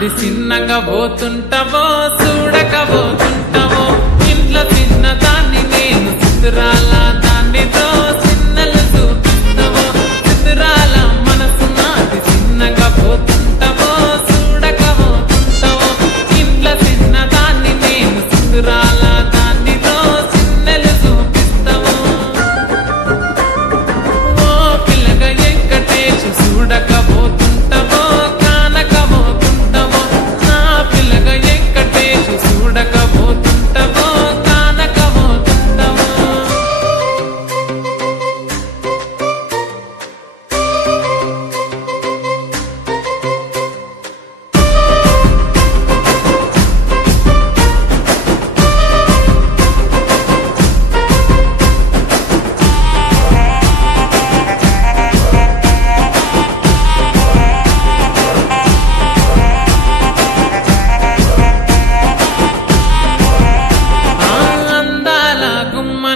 నాది చిన్నగా పోతుంటావో చూడకపోతుంటావో ఇంట్లో చిన్న దాన్ని నేను చిత్రాల దానితో చిన్నలు చూపిస్తావో చిత్రాల మనసు నాది చిన్నగా పోతుంటావో చూడకపోతుంటావో ఇంట్లో చిన్న దాన్ని నేను చిత్రాల దానితో చిన్నలు చూపిస్తావో ఓ పిల్లగా వెంకటేశ్ చూడకపోతుంటావో కానకపోతుంటావో నా పిల్లగా వెంకటేశ్ చూడకపోతుంటావో కానకపోతుంటావో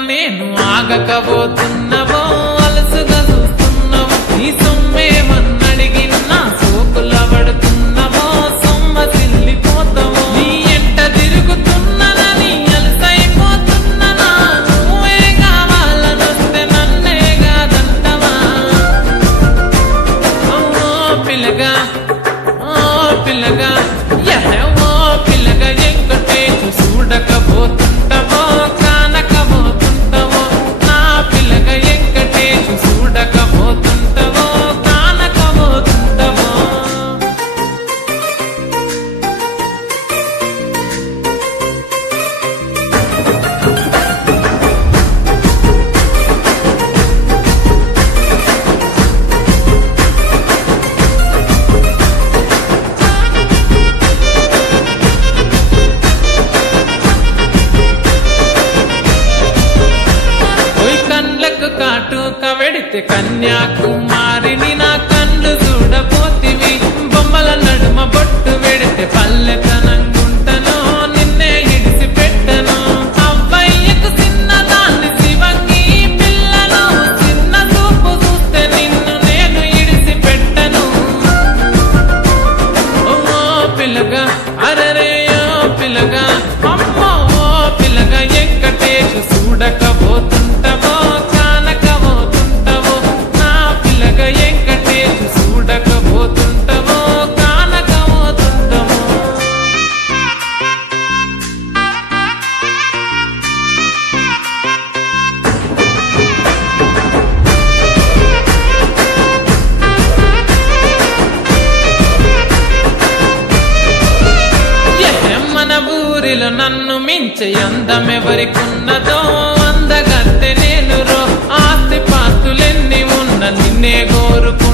నేను ఆగకపోతున్నావో అలసుగా చూస్తున్నావో నీ సొమ్మేమన్నడిగినా సోకుల పడుతున్నావో సొమ్మ సిల్లిపోతావో నీ ఎంట తిరుగుతున్నానని అలసైపోతున్నానా నువ్వే కావాలనొస్తే నన్నే కాదంటవా ఓ పిల్లగా ఓ పిల్లగా వెంకటేశ్ చూడకపోతుంటావో కానకపోతుంటావో నా పిల్లగా వెంకటేశ్ చూడకపోతుంటావో కానకపోతుంటావో కాటుక వెడితే కన్యాకుమారిని నా కళ్ళు చూడపోతివి బొమ్మల నడుమ బొట్టు వెడితే పల్లెతనంగుంటను నిన్నే ఇడిసి పెట్టను అవ్వయ్యకు చిన్న దాన్ని శివంగి పిల్లను చిన్న చూపు చూస్తే నిన్ను నేను ఇడిసి పెట్టను ఓ పిల్లగా అరరే ఓ పిల్లగా అమ్మో ఓ పిల్లగా వెంకటేశ్ చూడకపోతుంటావో వెంకటేశ్ చూడకపోతుంటావో కానకపోతుంటావో మన ఊరిలో నన్ను మించే అందమెవరికున్నదో అందగత్తె నేను రో ఆస్తి పాస్తులెన్ని ఉన్న నిన్నే కోరుకు